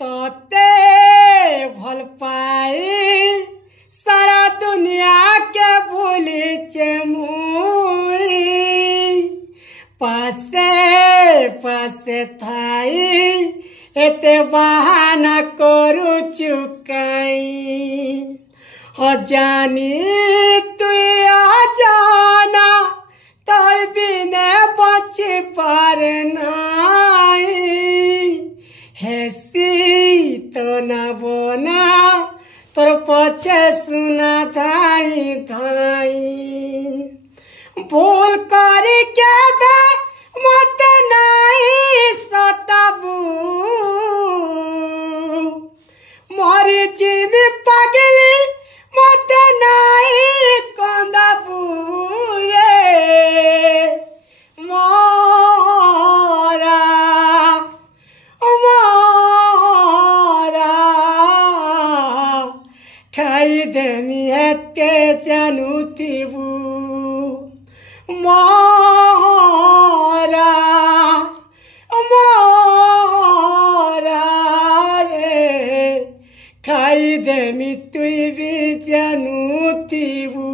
तोते भल पाई सारा दुनिया के भूली चे मुई पासे पासे थाई एते बहाना करू चुकाई हो जानी तुई अजाना तोर बिने बच पार नाई हेसी तो न बोना तोर पछे सुना धाई धाई भूल करी के बे मत नहीं सताबू मोरी जीवी पगली मत नहीं कंदाबू रे मोरा मोरा खाई देमी के जानू थीबू मोरा मोरा रे खाई देमी तुई भी जानू थीबू।